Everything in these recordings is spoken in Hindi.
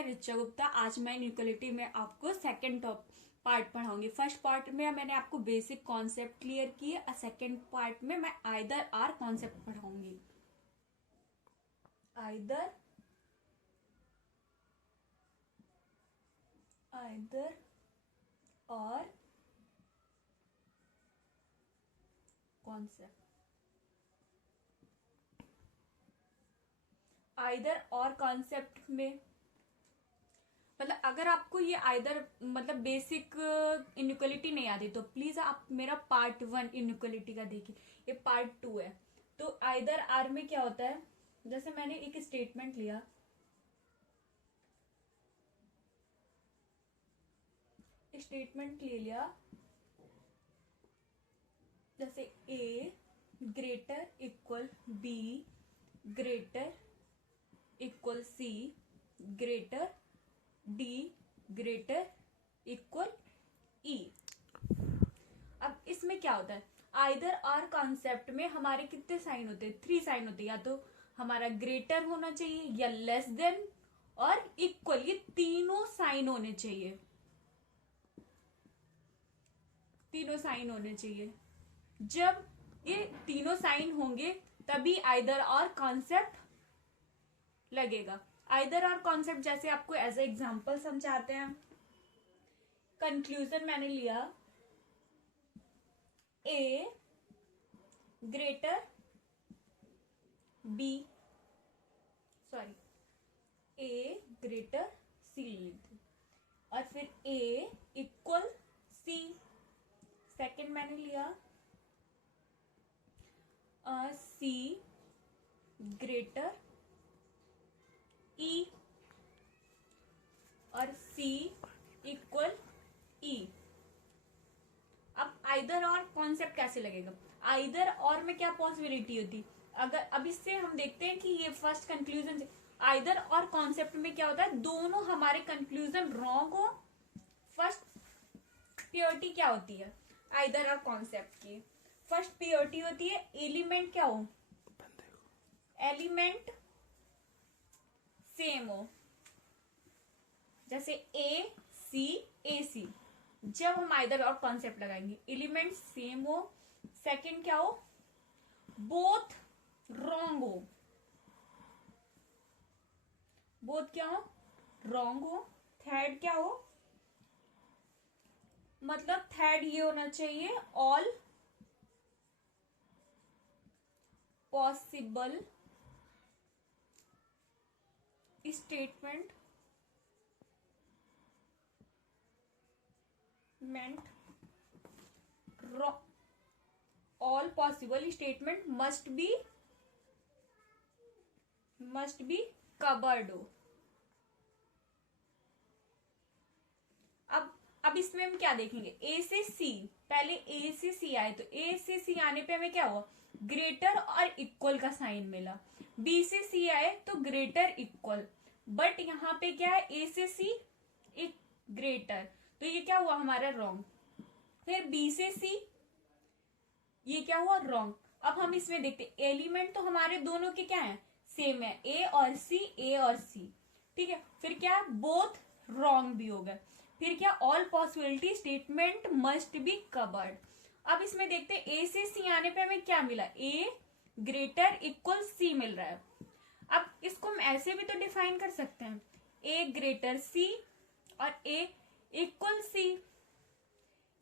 मैं ऋचा गुप्ता। आज मैं इनइक्वालिटी में आपको सेकंड पार्ट पढ़ाऊंगी। फर्स्ट पार्ट में मैंने आपको बेसिक कॉन्सेप्ट क्लियर किए और सेकंड पार्ट में मैं आइदर आर कॉन्सेप्ट पढ़ाऊंगी। आइदर और कॉन्सेप्ट। आइदर और कॉन्सेप्ट में मतलब अगर आपको ये आइदर मतलब बेसिक इनइक्वालिटी नहीं आती तो प्लीज आप मेरा पार्ट 1 इनइक्वालिटी का देखिए, ये पार्ट 2 है। तो आइदर आर में क्या होता है, जैसे मैंने एक स्टेटमेंट लिया, स्टेटमेंट ले लिया, जैसे A greater equal B greater equal C greater D greater equal E. अब इसमें क्या होता है, आइदर आर कॉन्सेप्ट में हमारे कितने साइन होते हैं, 3 साइन होते हैं। या तो हमारा ग्रेटर होना चाहिए या लेस देन और इक्वल, ये तीनों साइन होने चाहिए, तीनों साइन होने चाहिए। जब ये तीनों साइन होंगे तभी आइदर और कॉन्सेप्ट लगेगा। आइदर और कॉन्सेप्ट जैसे आपको एज ए एग्जांपल समझाते हैं। कंक्लूजन मैंने लिया, ए greater B, sorry A greater सी लेते और फिर ए इक्वल सी। सेकेंड मैंने लिया सी ग्रेटर ई और सी इक्वल ई। अब आइदर और कॉन्सेप्ट कैसे लगेगा, आइदर और में क्या पॉसिबिलिटी होती, अगर अब इससे हम देखते हैं कि ये फर्स्ट कंक्लूजन से आइदर और कॉन्सेप्ट में क्या होता है, दोनों हमारे कंक्लूजन रॉन्ग हो। फर्स्ट प्योरिटी क्या होती है आइदर और कॉन्सेप्ट की, फर्स्ट प्योरिटी होती है एलिमेंट क्या हो, एलिमेंट सेम हो, जैसे ए सी। जब हम आइदर और कॉन्सेप्ट लगाएंगे एलिमेंट सेम हो, सेकंड क्या हो, बोथ रॉन्ग हो, बोथ क्या हो, रॉन्ग हो। थर्ड क्या हो, मतलब थर्ड ये होना चाहिए all possible statement meant all possible statement must be covered हो। अब इसमें हम क्या देखेंगे, ए से सी, पहले ए से सी आए तो ए से सी आने पे हमें क्या हुआ, ग्रेटर और इक्वल का साइन मिला। बी से सी आए तो ग्रेटर इक्वल, बट यहाँ पे क्या है, ए से सी एक ग्रेटर, तो ये क्या हुआ हमारा रॉन्ग। फिर बी से सी, ये क्या हुआ रॉन्ग। अब हम इसमें देखते एलिमेंट तो हमारे दोनों के क्या है, सेम है, ए और सी, ठीक है। फिर क्या, बोथ रॉन्ग भी हो गए। फिर क्या, all possibility statement must be covered. अब इसमें देखते ए से सी आने पे हमें क्या मिला, ए ग्रेटर इक्वल सी मिल रहा है। अब इसको हम ऐसे भी तो डिफाइन कर सकते हैं, ए ग्रेटर सी और ए इक्वल सी,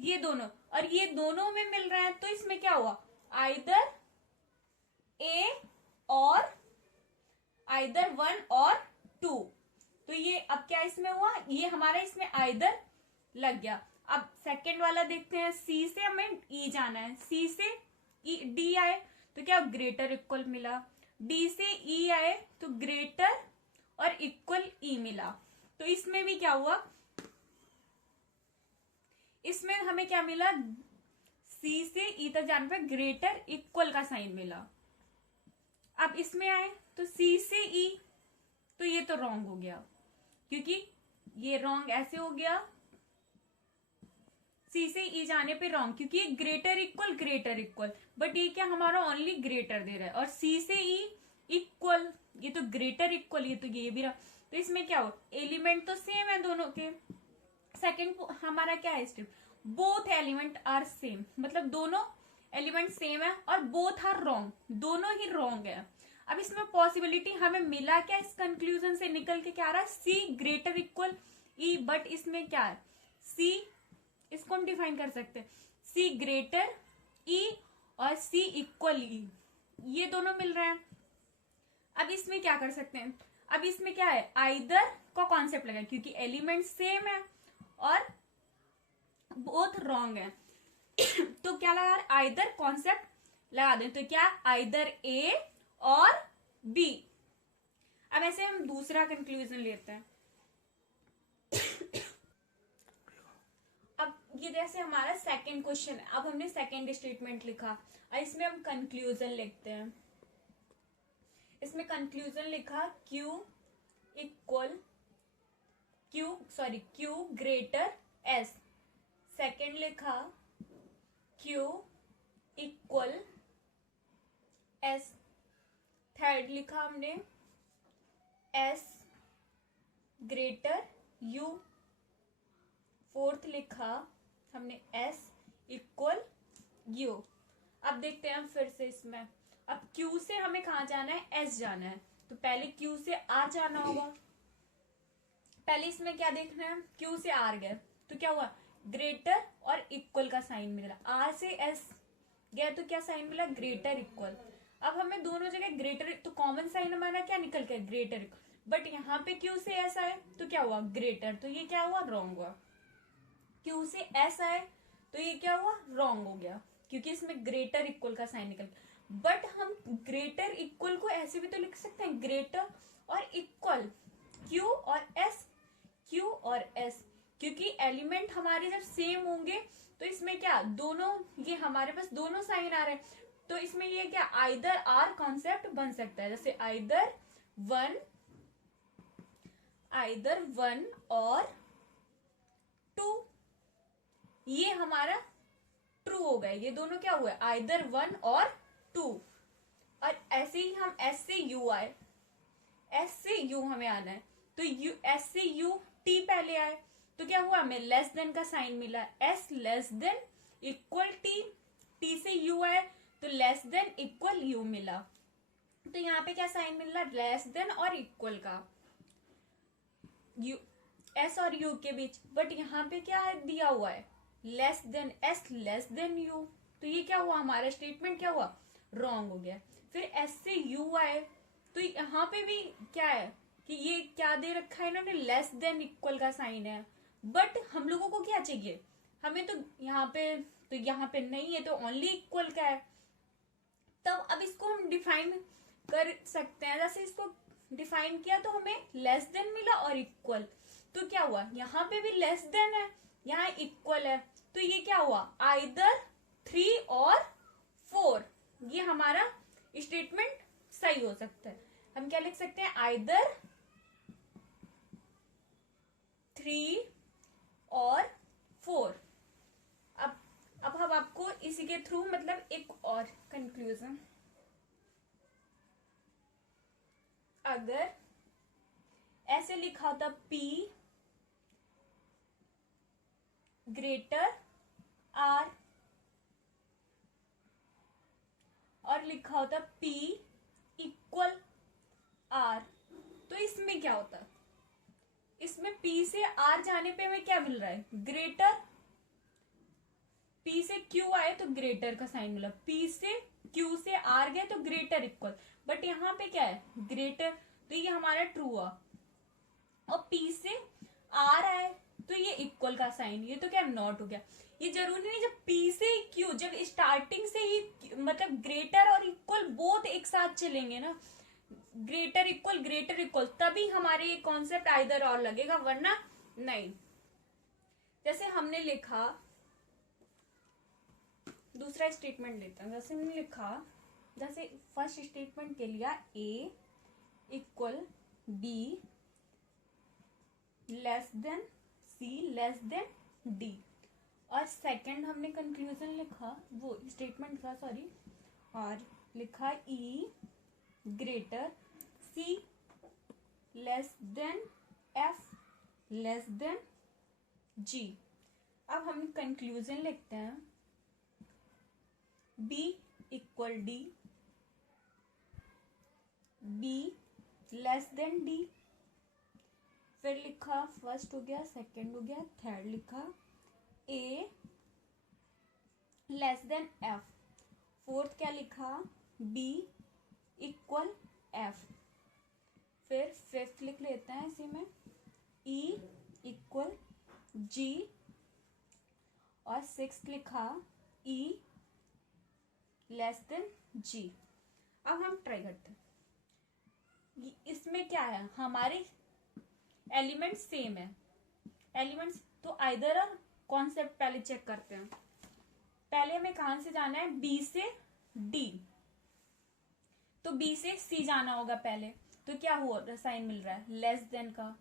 ये दोनों और ये दोनों में मिल रहा है, तो इसमें क्या हुआ, आइदर ए और आइदर 1 और 2। तो ये अब क्या इसमें हुआ, ये हमारा इसमें आइदर लग गया। अब सेकंड वाला देखते हैं, सी से हमें ई जाना है, सी से ई डी आए तो क्या ग्रेटर इक्वल मिला, डी से ई आए तो ग्रेटर और इक्वल ई मिला। तो इसमें भी क्या हुआ, इसमें हमें क्या मिला, सी से ई तक जाने पर ग्रेटर इक्वल का साइन मिला। अब इसमें आए तो सी से ई, तो ये तो रॉन्ग हो गया, क्योंकि ये रॉन्ग ऐसे हो गया, सी से ई जाने पे रॉन्ग, क्योंकि ये ग्रेटर इक्वल, बट ये क्या हमारा ओनली ग्रेटर दे रहा है, और सी से ई इक्वल, ये तो ग्रेटर इक्वल, ये तो ये भी रहा, तो इसमें क्या हो, एलिमेंट तो सेम है दोनों के। सेकंड हमारा क्या है step, both element are same, मतलब दोनों एलिमेंट सेम है और बोथ आर रॉन्ग, दोनों ही रॉन्ग है। अब इसमें पॉसिबिलिटी हमें मिला क्या, इस कंक्लूजन से निकल के क्या आ रहा है, सी ग्रेटर इक्वल ई, बट इसमें क्या है, सी, इसको हम डिफाइन कर सकते हैं, सी ग्रेटर ई और सी इक्वल ई, ये दोनों मिल रहे हैं। अब इसमें क्या कर सकते हैं, अब इसमें क्या है, आइदर का कॉन्सेप्ट लगा, क्योंकि एलिमेंट सेम है और बोथ रॉन्ग है तो क्या लगा, आइदर कॉन्सेप्ट लगा दें, तो क्या, आइदर ए और बी। अब ऐसे हम दूसरा कंक्लूजन लेते हैं। अब ये जैसे हमारा सेकंड क्वेश्चन है, अब हमने सेकंड स्टेटमेंट लिखा, और इसमें हम कंक्लूजन लिखते हैं। इसमें कंक्लूजन लिखा Q ग्रेटर S, सेकंड लिखा Q इक्वल S, थर्ड लिखा हमने S ग्रेटर U, फोर्थ लिखा हमने S इक्वल U। अब देखते हैं हम फिर से इसमें, अब Q से हमें कहाँ जाना है, S जाना है, तो पहले Q से R जाना होगा। पहले इसमें क्या देखना है, Q से R गए तो क्या हुआ, ग्रेटर और इक्वल का साइन मिला, R से S गया तो क्या साइन मिला, ग्रेटर इक्वल। अब हमें दोनों जगह ग्रेटर, तो कॉमन साइन हमारा क्या निकल के, ग्रेटर, बट यहाँ पे Q से S आए तो क्या हुआ, ग्रेटर, तो ये क्या हुआ, रॉन्ग हुआ। Q से S आए तो ये क्या हुआ, रॉन्ग हो गया, क्योंकि इसमें ग्रेटर इक्वल का साइन निकल। बट हम ग्रेटर इक्वल को ऐसे भी तो लिख सकते हैं, ग्रेटर और इक्वल, Q और S, Q और S, क्योंकि एलिमेंट हमारे जब सेम होंगे तो इसमें क्या, दोनों, ये हमारे पास दोनों साइन आ रहे हैं, तो इसमें ये क्या, आइदर आर कॉन्सेप्ट बन सकता है, जैसे आइदर वन और टू, ये हमारा ट्रू हो गया, ये दोनों क्या हुआ, आइदर वन और टू। और ऐसे ही हम S से U आए, S से U हमें आना है, तो S से U T पहले आए तो क्या हुआ, हमें लेस देन का साइन मिला, S less than equal T से U आए तो लेस देन इक्वल U मिला, तो यहाँ पे क्या साइन मिल रहा, लेस देन और इक्वल का, S और U के बीच, बट यहाँ पे क्या है दिया हुआ है, less than S less than U, तो ये क्या हुआ, हमारा स्टेटमेंट क्या हुआ, रॉन्ग हो गया। फिर S से U आए तो यहाँ पे भी क्या है कि ये क्या दे रखा है इन्होंने, लेस देन इक्वल का साइन है, बट हम लोगों को क्या चाहिए, हमें तो यहाँ पे नहीं है, तो ओनली इक्वल का है। तब अब इसको हम डिफाइन कर सकते हैं, जैसे इसको डिफाइन किया तो हमें लेस देन मिला और इक्वल, तो क्या हुआ, यहाँ पे भी लेस देन है, यहाँ इक्वल है, तो ये क्या हुआ, आइदर 3 और 4, ये हमारा स्टेटमेंट सही हो सकता है। हम क्या लिख सकते हैं, आइदर 3 और 4। अब हम आपको इसी के थ्रू मतलब एक और कंक्लूजन, अगर ऐसे लिखा था P ग्रेटर R और लिखा होता P इक्वल R, तो इसमें क्या होता, इसमें P से R जाने पे हमें क्या मिल रहा है, ग्रेटर, P से Q आए तो ग्रेटर का साइन मिला, P से Q से R गए तो ग्रेटर इक्वल, बट यहाँ पे क्या है, ग्रेटर, तो ये हमारा ट्रू हुआ, और P से R आए तो ये इक्वल का साइन, ये तो क्या नॉट हो गया। ये जरूरी नहीं जब P से Q, जब स्टार्टिंग से ही मतलब ग्रेटर और इक्वल बोथ एक साथ चलेंगे ना, ग्रेटर इक्वल, तभी हमारे ये कॉन्सेप्ट आइदर और लगेगा, वरना नहीं। जैसे हमने लिखा, दूसरा स्टेटमेंट लेते हैं, जैसे हमने लिखा, जैसे फर्स्ट स्टेटमेंट के लिया A equal B less than C less than D, और सेकंड हमने कंक्लूजन लिखा, वो स्टेटमेंट था सॉरी, और लिखा E greater C less than F less than G. अब हम कंक्लूजन लिखते हैं, B equal D, B less than D. फिर लिखा फर्स्ट हो गया, सेकंड हो गया, थर्ड लिखा ए लेस देन एफ। फोर्थ क्या लिखा, बी इक्वल एफ। फिर फिफ्थ लिख लेते हैं इसी में, ई इक्वल जी। और सिक्स्थ लिखा ई लेस देन जी। अब हम ट्राई करते हैं, इसमें क्या है, हमारे एलिमेंट्स सेम है। एलिमेंट्स तो आइदर और कॉन्सेप्ट पहले चेक करते हैं। पहले हमें कहां से जाना है, बी से डी, तो बी से सी जाना होगा पहले। तो क्या हुआ, साइन मिल रहा है लेस देन का।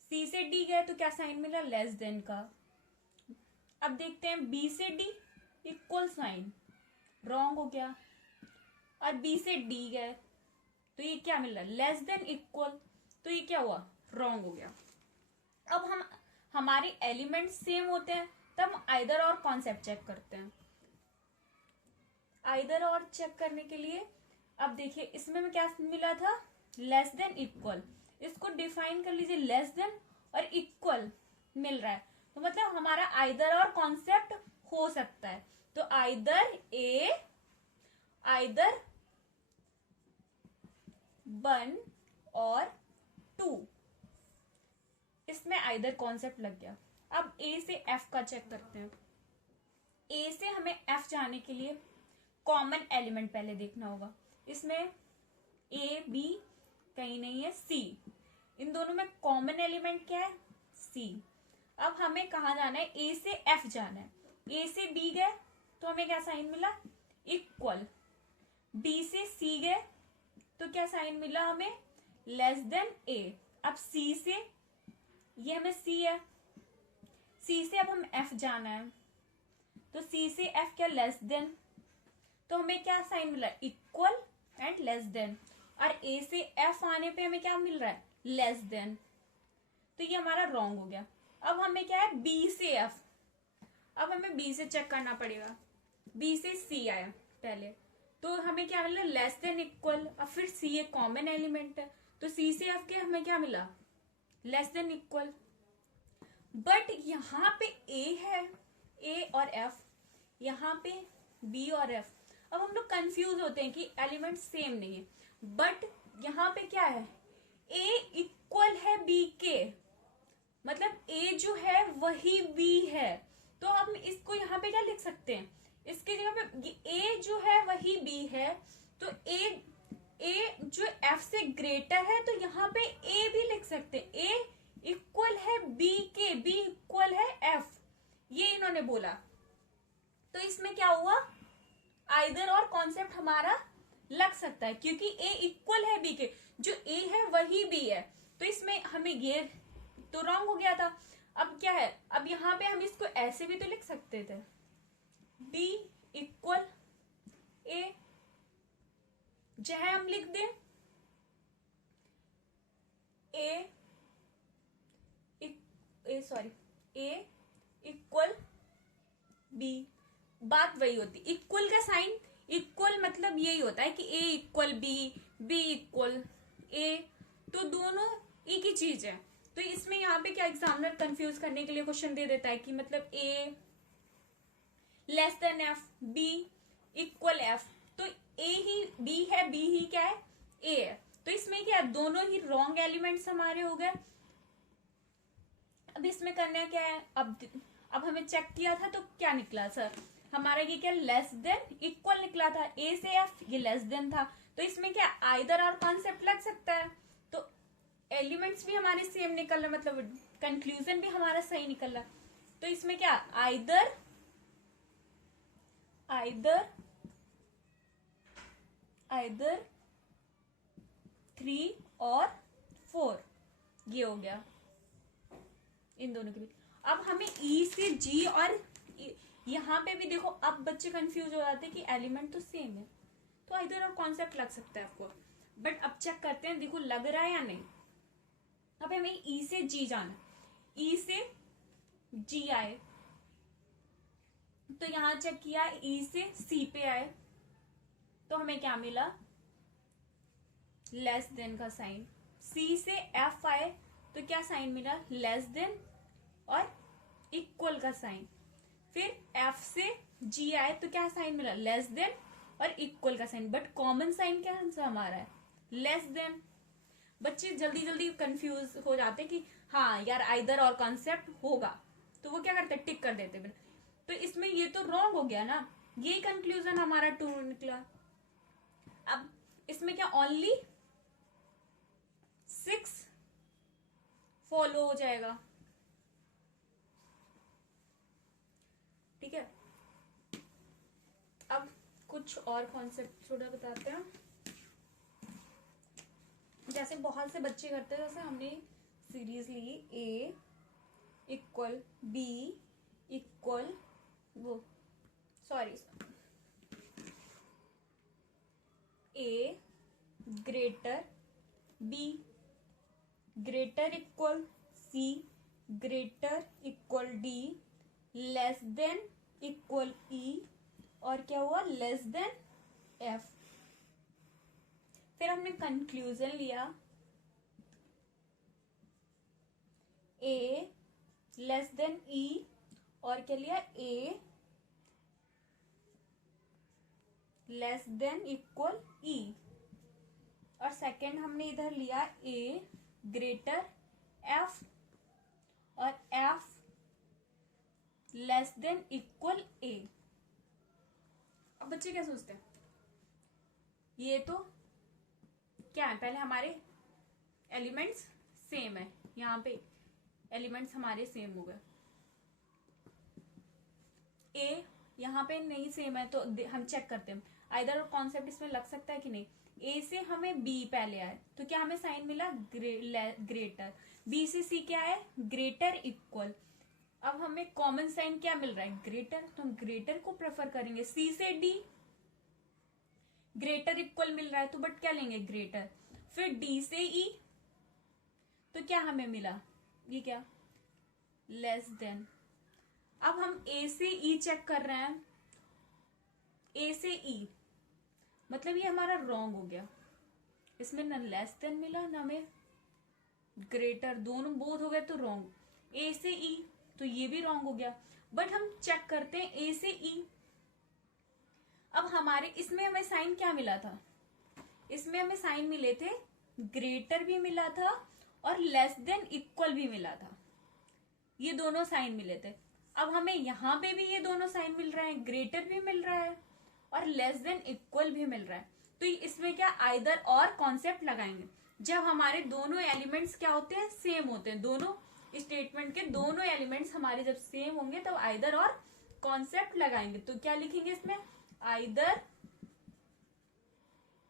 सी से डी गए तो क्या साइन मिला, लेस देन का। अब देखते हैं बी से डी इक्वल साइन, रॉन्ग हो गया। और बी से डी गए तो ये क्या मिल रहा है, लेस देन इक्वल, तो ये क्या हुआ, रॉन्ग हो गया। अब हम हमारे एलिमेंट सेम होते हैं तब हम आइदर और कॉन्सेप्ट चेक करते हैं। आइदर और चेक करने के लिए अब देखिए इसमें में क्या मिला था, लेस देन इक्वल। इसको डिफाइन कर लीजिए, लेस देन और इक्वल मिल रहा है, तो मतलब हमारा आइदर और कॉन्सेप्ट हो सकता है। तो आइदर ए, आइदर 1 और 2, इसमें आइदर कॉन्सेप्ट लग गया। अब ए से एफ का चेक करते हैं। ए से हमें एफ जाने के लिए कॉमन एलिमेंट पहले देखना होगा। इसमें ए बी कहीं नहीं है, सी, इन दोनों में कॉमन एलिमेंट क्या है, सी। अब हमें कहा जाना है, ए से एफ जाना है। ए से बी गए तो हमें क्या साइन मिला, इक्वल। बी से सी गए तो क्या साइन मिला हमें, लेस देन ए। अब सी से, ये हमें सी है, सी से अब हम एफ जाना है, तो सी से एफ क्या, लेस देन, तो हमें क्या साइन मिला, इक्वल एंड लेस देन। और ए से एफ आने पे हमें क्या मिल रहा है, लेस देन, तो ये हमारा रॉन्ग हो गया। अब हमें क्या है, बी से एफ, अब हमें बी से चेक करना पड़ेगा। बी से सी आया पहले, तो हमें क्या मिला, लेस देन इक्वल। अब फिर सी एक कॉमन एलिमेंट है, तो सी से एफ के हमें क्या मिला, लेस देन इक्वल। बट यहाँ पे ए है, ए और एफ, यहाँ पे बी और एफ। अब हम लोग कंफ्यूज होते हैं कि एलिमेंट सेम नहीं है, बट यहाँ पे क्या है, ए इक्वल है बी के, मतलब ए जो है वही बी है। तो हम इसको यहाँ पे क्या लिख सकते हैं, इसकी जगह पे ए जो है वही बी है, तो ए जो एफ से ग्रेटर है, तो यहाँ पे ए भी लिख सकते हैं। ए इक्वल है बी के, बी इक्वल है एफ, ये इन्होंने बोला। तो इसमें क्या हुआ, आइदर और कॉन्सेप्ट हमारा लग सकता है, क्योंकि ए इक्वल है बी के, जो ए है वही बी है। तो इसमें हमें ये तो रॉन्ग हो गया था। अब क्या है, अब यहाँ पे हम इसको ऐसे भी तो लिख सकते थे, बी इक्वल ए, चाहे हम लिख दें ए इक्वल बी, बात वही होती। इक्वल का साइन, इक्वल मतलब यही होता है कि ए इक्वल बी, बी इक्वल ए, तो दोनों एक ही चीज है। तो इसमें यहाँ पे क्या, एग्जामिनर कंफ्यूज करने के लिए क्वेश्चन दे देता है कि मतलब A less than F, B equal F, तो ए ही बी है, बी ही क्या है, ए है। तो इसमें क्या, दोनों ही रॉन्ग एलिमेंट्स हमारे हो गए। अब इसमें करना क्या है, अब हमें चेक किया था तो क्या निकला सर, हमारा ये क्या, लेस देन इक्वल निकला था। ए से एफ ये लेस देन था, तो इसमें क्या आइदर और कॉन्सेप्ट लग सकता है। तो एलिमेंट्स भी हमारे सेम निकल रहे, मतलब कंक्लूजन भी हमारा सही निकल रहा। तो इसमें क्या, आइदर 3 और 4, ये हो गया इन दोनों के बीच। अब हमें ई से जी, और यहाँ पे भी देखो, अब बच्चे कंफ्यूज हो जाते हैं कि एलिमेंट तो सेम है, तो इधर और कॉन्सेप्ट लग सकता है आपको। बट अब चेक करते हैं, देखो लग रहा है या नहीं। अब हमें ई से जी जाना, ई से जी आए तो यहां चेक किया, ई से सी पे आए तो हमें क्या मिला, लेस देन का साइन। सी से एफ आए तो क्या साइन मिला, लेस देन और इक्वल का साइन। फिर एफ से जी आए तो क्या साइन मिला, लेस देन और इक्वल का साइन। बट कॉमन साइन क्या हमारा है, लेस देन। बच्चे जल्दी जल्दी कंफ्यूज हो जाते हैं कि हाँ यार आइदर और कॉन्सेप्ट होगा, तो वो क्या करते टिक कर देते हैं। तो इसमें ये तो रॉन्ग हो गया ना, ये कंक्लूजन हमारा ट्रू निकला। अब इसमें क्या ओनली 6 फॉलो हो जाएगा, ठीक है। अब कुछ और कॉन्सेप्ट थोड़ा बताते हैं। जैसे बहुत से बच्चे करते हैं, जैसे हमने सीरीज ली ए इक्वल बी इक्वल वो sorry A greater B greater equal C greater equal D less than equal E और क्या हुआ, लेस देन एफ। फिर हमने कंक्लूजन लिया, ए लेस देन ई और क्या लिया, ए लेस देन इक्वल ई। और सेकंड हमने इधर लिया ए ग्रेटर एफ और एफ लेस देन इक्वल ए। अब बच्चे क्या सोचते हैं, ये तो क्या है, पहले हमारे एलिमेंट्स सेम है, यहाँ पे एलिमेंट्स हमारे सेम हो गए, ए यहाँ पे नहीं सेम है तो हम चेक करते हैं आइदर और कॉन्सेप्ट इसमें लग सकता है कि नहीं। ए से हमें बी पहले आए तो क्या हमें साइन मिला, ग्रेटर। बी से सी क्या है, ग्रेटर इक्वल। अब हमें कॉमन साइन क्या मिल रहा है, ग्रेटर, तो हम ग्रेटर को प्रेफर करेंगे। सी से डी ग्रेटर इक्वल मिल रहा है तो बट क्या लेंगे, ग्रेटर। फिर डी से ई तो क्या हमें मिला, ये क्या, लेस देन। अब हम ए से ई चेक कर रहे हैं, ए से ई मतलब ये हमारा रॉन्ग हो गया, इसमें ना लेस देन मिला ना हमें ग्रेटर, दोनों बोथ हो गए तो रॉन्ग। ए से ई तो ये भी रॉन्ग हो गया। बट हम चेक करते हैं ए से ई। अब हमारे इसमें हमें साइन क्या मिला था, इसमें हमें साइन मिले थे, ग्रेटर भी मिला था और लेस देन इक्वल भी मिला था, ये दोनों साइन मिले थे। अब हमें यहां पे भी ये दोनों साइन मिल रहे हैं, ग्रेटर भी मिल रहा है और लेस देन इक्वल भी मिल रहा है। तो इसमें क्या आइदर और कॉन्सेप्ट लगाएंगे, जब हमारे दोनों एलिमेंट्स क्या होते हैं, सेम होते हैं। दोनों स्टेटमेंट के दोनों एलिमेंट्स हमारे जब सेम होंगे तब आइदर और कॉन्सेप्ट लगाएंगे। तो क्या लिखेंगे इसमें, आइदर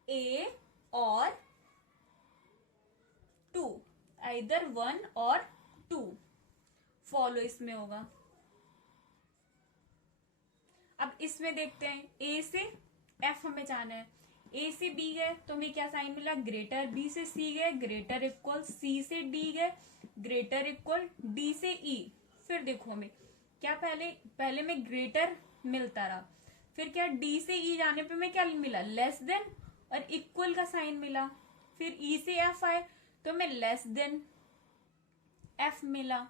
ए और टू, आइदर 1 और 2 फॉलो इसमें होगा। अब इसमें देखते हैं, ए से एफ हमें जाना है, ए से बी गए तो हमें क्या साइन मिला, ग्रेटर। बी से सी गए ग्रेटर इक्वल, सी से डी गए ग्रेटर इक्वल, डी से ई। फिर देखो हमें क्या पहले में ग्रेटर मिलता रहा, फिर क्या डी से ई जाने पे हमें क्या मिला, लेस देन और इक्वल का साइन मिला। फिर ई से एफ आए तो हमें लेस देन एफ मिला।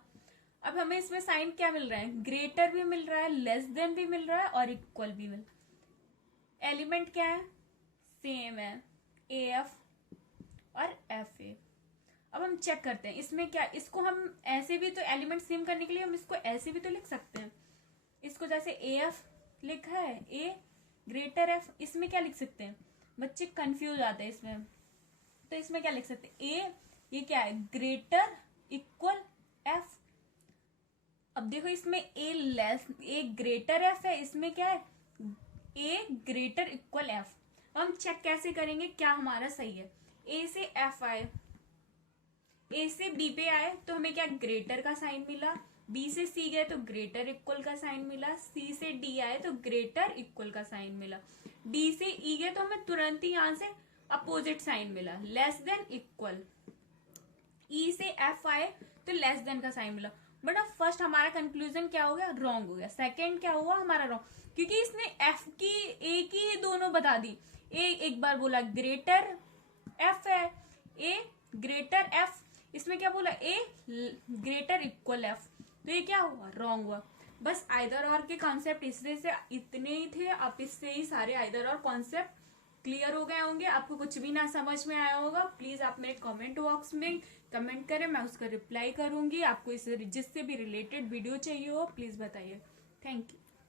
अब हमें इसमें साइन क्या मिल रहा है, ग्रेटर भी मिल रहा है, लेस देन भी मिल रहा है और इक्वल भी मिल। एलिमेंट क्या है, सेम है, ए एफ और एफ ए। अब हम चेक करते हैं इसमें क्या, इसको हम ऐसे भी तो एलिमेंट सेम करने के लिए हम इसको ऐसे भी तो लिख सकते हैं। इसको जैसे ए एफ लिखा है, ए ग्रेटर एफ, इसमें क्या लिख सकते हैं, बच्चे कंफ्यूज आते हैं इसमें। तो इसमें क्या लिख सकते हैं, ए ये क्या है, ग्रेटर इक्वल एफ। अब देखो इसमें ए ग्रेटर एफ है, इसमें क्या है, ए ग्रेटर इक्वल एफ। हम चेक कैसे करेंगे क्या हमारा सही है। ए से एफ आए, ए से बी पे आए तो हमें क्या ग्रेटर का साइन मिला, बी से सी गए तो ग्रेटर इक्वल का साइन मिला, सी से डी आए तो ग्रेटर इक्वल का साइन मिला, डी से ई गए तो हमें तुरंत ही यहां से अपोजिट साइन मिला, लेस देन इक्वल। ई से एफ आए तो लेस देन का साइन मिला, बट अब फर्स्ट हमारा कंक्लूजन क्या हो गया, रॉन्ग हो गया। सेकंड क्या हुआ हमारा रॉन्ग, क्योंकि इसने एफ की ए की दोनों बता दी। ए एक बार बोला ग्रेटर एफ है, ए ग्रेटर एफ, इसमें क्या बोला ए ग्रेटर इक्वल एफ, तो ये क्या हुआ, रॉन्ग हुआ। बस आइदर और के कॉन्सेप्ट इससे से इतने ही थे, आप इससे ही सारे आइदर और कॉन्सेप्ट क्लियर हो गए होंगे। आपको कुछ भी ना समझ में आया होगा, प्लीज आप मेरे कमेंट बॉक्स में कमेंट करें, मैं उसका रिप्लाई करूंगी। आपको इससे जिससे भी रिलेटेड वीडियो चाहिए हो प्लीज बताइए। Thank you.